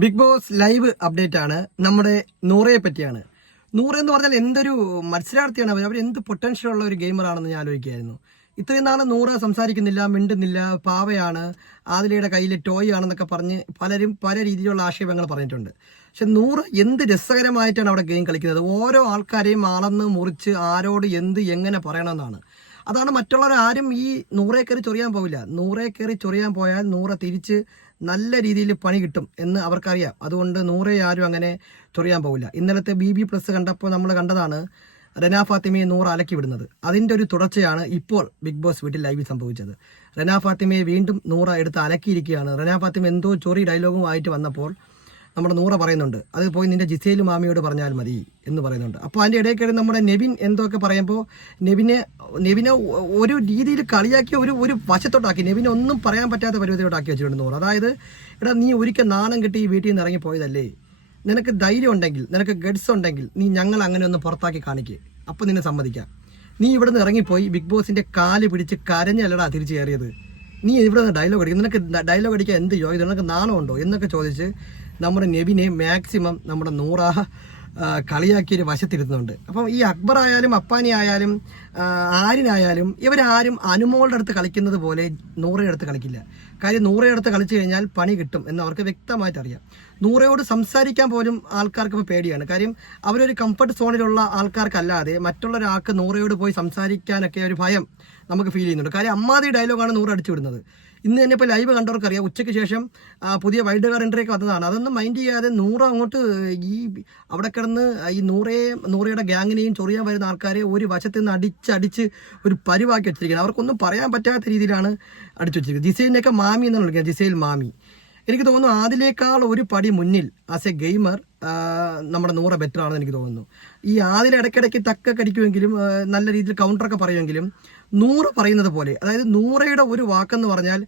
Big boss live update ആണ് നമ്മുടെ നൂറയെ പറ്റിയാണ്. നൂറ എന്ന് പറഞ്ഞാൽ എന്തൊരു മത്സരാർത്ഥിയാണ് അവർ അവർ എന്ത് പൊട്ടൻഷ്യൽ ഉള്ള ഒരു ഗെയിമറാണെന്ന് ഞാൻ ആലോചിക്കുകയായിരുന്നു. ഇത്രയും നാളെ നൂറ് സംസാരിക്കുന്നില്ല മിണ്ടുന്നില്ല പാവയാണ് ആദിലയുടെ കയ്യിൽ ടോയ് ആണെന്നൊക്കെ പറഞ്ഞ് പലരും പല രീതിയിലുള്ള ആക്ഷേപങ്ങൾ പറഞ്ഞിട്ടുണ്ട്. പക്ഷെ നൂറ് എന്ത് രസകരമായിട്ടാണ് അവിടെ ഗെയിം കളിക്കുന്നത്? ഓരോ ആൾക്കാരെയും അളന്ന് മുറിച്ച് ആരോട് എന്ത് എങ്ങനെ പറയണമെന്നാണ്. അതാണ് മറ്റുള്ളവർ ആരും ഈ നൂറെ കയറി ചൊറിയാൻ പോവില്ല. നൂറെ കയറി ചൊറിയാൻ പോയാൽ നൂറെ തിരിച്ച് നല്ല രീതിയിൽ പണി കിട്ടും എന്ന് അവർക്കറിയാം. അതുകൊണ്ട് നൂറെ ആരും അങ്ങനെ ചൊറിയാൻ പോവില്ല. ഇന്നലത്തെ ബി ബി പ്ലസ് കണ്ടപ്പോൾ നമ്മൾ കണ്ടതാണ് റെനാ ഫാത്തിമയെ നൂറ് അലക്കി വിടുന്നത്. അതിന്റെ ഒരു തുടർച്ചയാണ് ഇപ്പോൾ ബിഗ് ബോസ് വീട്ടിൽ ലൈവിൽ സംഭവിച്ചത്. റെനാ ഫാത്തിമയെ വീണ്ടും നൂറ എടുത്ത് അലക്കിയിരിക്കുകയാണ്. റെനാ ഫാത്തിമ എന്തോ ചൊറി ഡയലോഗും ആയിട്ട് വന്നപ്പോൾ നമ്മുടെ നൂറ പറയുന്നുണ്ട് അത് പോയി നിന്റെ ജിസേലു മാമിയോട് പറഞ്ഞാൽ മതി എന്ന് പറയുന്നുണ്ട്. അപ്പോൾ അതിന്റെ ഇടയിൽ കയറി നമ്മുടെ നെവിൻ എന്തൊക്കെ പറയുമ്പോൾ നെവിനെ നെവിനെ ഒരു രീതിയിൽ കളിയാക്കി ഒരു ഒരു വശത്തോട്ടാക്കി. നെവിനെ ഒന്നും പറയാൻ പറ്റാത്ത പരിപാടിയോട്ടാക്കി വെച്ചിട്ടുണ്ട് നൂറ് അതായത് എടാ നീ ഒരിക്കൽ നാണം കിട്ടി ഈ വീട്ടിൽ നിന്ന് ഇറങ്ങി പോയതല്ലേ? നിനക്ക് ധൈര്യം ഉണ്ടെങ്കിൽ നിനക്ക് ഗഡ്സ് ഉണ്ടെങ്കിൽ നീ ഞങ്ങൾ അങ്ങനെ ഒന്ന് പുറത്താക്കി കാണിക്കുക അപ്പം നിന്നെ സമ്മതിക്കാം. നീ ഇവിടെ നിന്ന് ഇറങ്ങിപ്പോയി ബിഗ് ബോസിന്റെ കാൽ പിടിച്ച് കരഞ്ഞല്ലടാ തിരിച്ചു കയറിയത്. നീ ഇവിടെ നിന്ന് ഡയലോഗ് അടിക്കും. നിനക്ക് ഡയലോഗ് അടിക്കാൻ എന്ത് യോഗ്യത? നിനക്ക് നാണമുണ്ടോ? എന്നൊക്കെ ചോദിച്ച് നമ്മുടെ നെബിനെ മാക്സിമം നമ്മുടെ നൂറ കളിയാക്കിയൊരു വശത്തിരുത്തുന്നുണ്ട്. അപ്പം ഈ അക്ബർ ആയാലും അപ്പാനി ആയാലും ആരിനായാലും ഇവരാരും അനുമോളുടെ അടുത്ത് കളിക്കുന്നത് പോലെ നൂറയുടെ അടുത്ത് കളിക്കില്ല. കാര്യം നൂറയുടെ അടുത്ത് കളിച്ചു കഴിഞ്ഞാൽ പണി കിട്ടും എന്ന് അവർക്ക് വ്യക്തമായിട്ട് അറിയാം നൂറയോട് സംസാരിക്കാൻ പോലും ആൾക്കാർക്ക് ഇപ്പോൾ പേടിയാണ്. കാര്യം അവരൊരു കംഫർട്ട് സോണിലുള്ള ആൾക്കാർക്കല്ലാതെ മറ്റുള്ള ഒരാൾക്ക് നൂറയോട് പോയി സംസാരിക്കാനൊക്കെ ഒരു ഭയം നമുക്ക് ഫീൽ ചെയ്യുന്നുണ്ട്. കാര്യം അമ്മാതി ഡയലോഗാണ് നൂറ് അടിച്ചു വിടുന്നത്. ഇന്ന് തന്നെ ഇപ്പോൾ ലൈവ് കണ്ടവർക്കറിയാം. ഉച്ചയ്ക്ക് ശേഷം പുതിയ വൈൽഡ് കാർ എൻട്രി ഒക്കെ വന്നതാണ്. അതൊന്നും മൈൻഡ് ചെയ്യാതെ നൂറ് അങ്ങോട്ട് ഈ അവിടെ കിടന്ന് ഈ നൂറേ നൂറയുടെ ഗ്യാങ്ങിനെയും ചൊറിയാൻ വരുന്ന ആൾക്കാരെ ഒരു വശത്ത് നിന്ന് അടിച്ചടിച്ച് ഒരു പരിവാക്കി വെച്ചിരിക്കുന്നത് അവർക്കൊന്നും പറയാൻ പറ്റാത്ത രീതിയിലാണ് അടിച്ചു വെച്ചിരിക്കുന്നത്. ജിസൈലിനെയൊക്കെ മാമി എന്നാണ് വിളിക്കുന്നത്. ജിസൈൽ മാമി. എനിക്ക് തോന്നുന്നു അതിലേക്കാൾ ഒരു പടി മുന്നിൽ ആസ് എ ഗെയിമർ നമ്മുടെ നൂറ ബെറ്റർ ആണെന്ന് എനിക്ക് തോന്നുന്നു. ഈ ആദ്യം ഇടയ്ക്കിടയ്ക്ക് തക്ക കടിക്കുമെങ്കിലും നല്ല രീതിയിൽ കൗണ്ടറൊക്കെ പറയുമെങ്കിലും നൂറ് പറയുന്നത് പോലെ അതായത് നൂറയുടെ ഒരു വാക്കെന്ന് പറഞ്ഞാൽ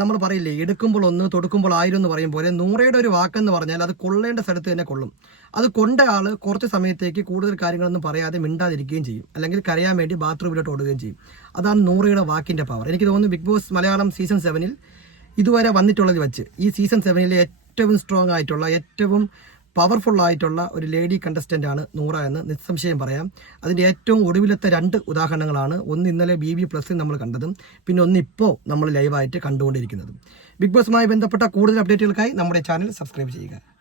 നമ്മൾ പറയില്ലേ എടുക്കുമ്പോൾ ഒന്ന് തൊടുക്കുമ്പോൾ ആയിരം എന്ന് പറയും പോലെ നൂറയുടെ ഒരു വാക്കെന്ന് പറഞ്ഞാൽ അത് കൊള്ളേണ്ട സ്ഥലത്ത് തന്നെ കൊള്ളും. അത് കൊണ്ട ആൾ കുറച്ച് സമയത്തേക്ക് കൂടുതൽ കാര്യങ്ങളൊന്നും പറയാതെ മിണ്ടാതിരിക്കുകയും ചെയ്യും. അല്ലെങ്കിൽ കരയാൻ വേണ്ടി ബാത്റൂമിലോട്ട് ഓടുകയും ചെയ്യും. അതാണ് നൂറയുടെ വാക്കിന്റെ പവർ എനിക്ക് തോന്നുന്നു ബിഗ് ബോസ് മലയാളം സീസൺ സെവനിൽ ഇതുവരെ വന്നിട്ടുള്ളത് വെച്ച് ഈ സീസൺ സെവനിലെ ഏറ്റവും സ്ട്രോങ് ആയിട്ടുള്ള ഏറ്റവും പവർഫുൾ ആയിട്ടുള്ള ഒരു ലേഡി കണ്ടസ്റ്റന്റ് ആണ് നൂറ എന്ന് നിസ്സംശയം പറയാം. അതിന്റെ ഏറ്റവും ഒടുവിലത്തെ രണ്ട് ഉദാഹരണങ്ങളാണ് ഒന്ന് ഇന്നലെ ബി ബി പ്ലസിൽ നമ്മൾ കണ്ടതും പിന്നെ ഒന്ന് ഇപ്പോൾ നമ്മൾ ലൈവായിട്ട് കണ്ടുകൊണ്ടിരിക്കുന്നതും. ബിഗ് ബോസുമായി ബന്ധപ്പെട്ട കൂടുതൽ അപ്ഡേറ്റുകൾക്കായി നമ്മുടെ ചാനൽ സബ്സ്ക്രൈബ് ചെയ്യുക.